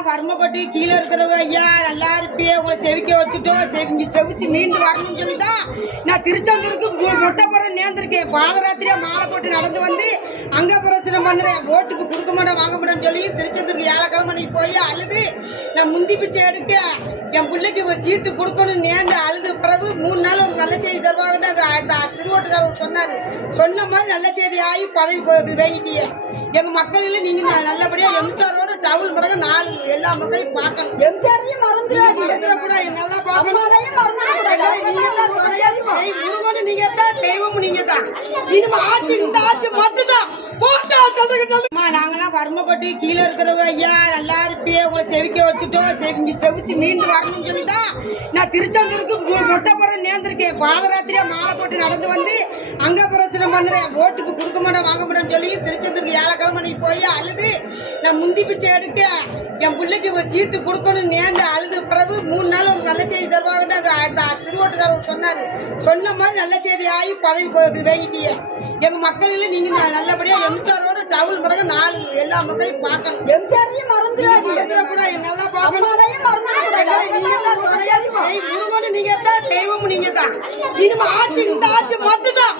நாங்கெல்லாம் வறுமை கொட்டி கீழே இருக்கிறவங்க ஐயா நல்லா இருப்பியே உங்களை செவிக்க வச்சுட்டோம் இங்க செவிச்சு மீண்டு வரணும்னு சொல்லிதான் நான் திருச்செந்தூருக்கு மொட்டை போட நேர்ந்திருக்கேன். பாதராத்திரியா மாலை போட்டு நடந்து வந்து அங்க பிரச்சனை பண்ணுறேன். ஓட்டுக்கு கொடுக்க மாட்டேன் வாங்க மாட்டேன்னு சொல்லி திருச்செந்தூருக்கு ஏழக்கிழமை போய் அழுது நான் முந்தி பிச்சை எடுக்க என் பிள்ளைக்கு ஒரு சீட்டு கொடுக்கணும்னு நேர்ந்து அழுது பிறகு 3 நாள் ஒரு நல்ல செய்தி தருவாங்கன்னு திருவோட்டுக்காரர் சொன்னாரு. சொன்ன மாதிரி நல்ல செய்தி ஆகி பதவி வாங்கிட்டியே. எங்க மக்கள் நீங்க நல்லபடியா எம்ஜிஆரோட டவுல் முறைய 4 எல்லா மக்களையும் பார்க்கணும். எம்ஜிஆரையும் மறந்துடக்கூடாது, நல்லா பார்க்கணும். முருகன் நீங்க தான், தெய்வம் நீங்க தான். இனிமே ஆட்சி இந்த ஆட்சி மட்டும்தான். நாங்கெல்லாம் வறுமை கொட்டி கீழே இருக்கிறவங்க ஐயா நல்லா இருப்பியே உங்களை செவிக்க வச்சுட்டோம் இங்க செவிச்சு மீண்டு வரணும்னு சொல்லிதான் நான் திருச்செந்தூருக்கு மொட்டை போட நேர்ந்திருக்கேன். பாதராத்திரியா மாலை போட்டு நடந்து வந்து அங்க பிரச்சனை பண்ணுறேன். ஓட்டுக்கு கொடுக்க மாட்டேன் வாங்க மாட்டேன்னு சொல்லி திருச்செந்தூருக்கு ஏழக்கிழமை போய் அழுது நான் முந்தி பிச்சை எடுக்க என் பிள்ளைக்கு ஒரு சீட்டு கொடுக்கணும்னு நேர்ந்து அழுது பிறகு 3 நாள் ஒரு நல்ல செய்தி தருவாங்கன்னு திருவோட்டுக்காரர் சொன்னாரு. சொன்ன மாதிரி நல்ல செய்தி ஆகி பதவி வாங்கிட்டியே. எங்க மக்கள் நீங்க நல்லபடியா எம்ஜிஆரோட டவுல் முறைய 4 எல்லா மக்களையும் பார்க்கணும். எம்ஜிஆரையும் மறந்துடக்கூடாது, நல்லா பார்க்கணும். முருகன் நீங்க தான், தெய்வம் நீங்க தான். இனிமே ஆட்சி இந்த ஆட்சி மட்டும்தான்.